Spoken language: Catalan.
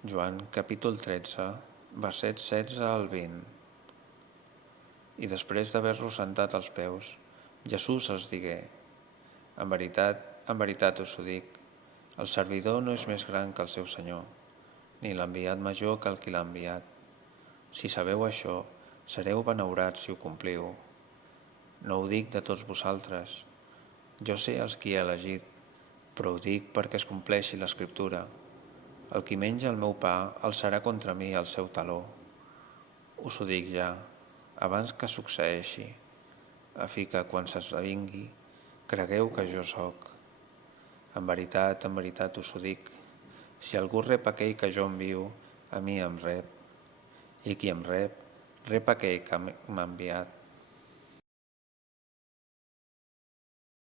Joan capítol 13, versets 16 al 20. I després d'haver-los sentat als peus, Jesús els digué: en veritat us ho dic, el servidor no és més gran que el seu senyor, ni l'enviat major que el qui l'ha enviat. Si sabeu això, sereu benaurats si ho compliu. No ho dic de tots vosaltres, jo sé els qui he elegit, però ho dic perquè es compleixi l'Escriptura. El qui menja el meu pa alçarà contra mi el seu taló. Us ho dic ja, abans que succeeixi, a fi que quan s'esdevingui, cregueu que jo sóc. En veritat us ho dic, si algú rep aquell que jo envio, a mi em rep, i qui em rep, rep aquell que m'ha enviat.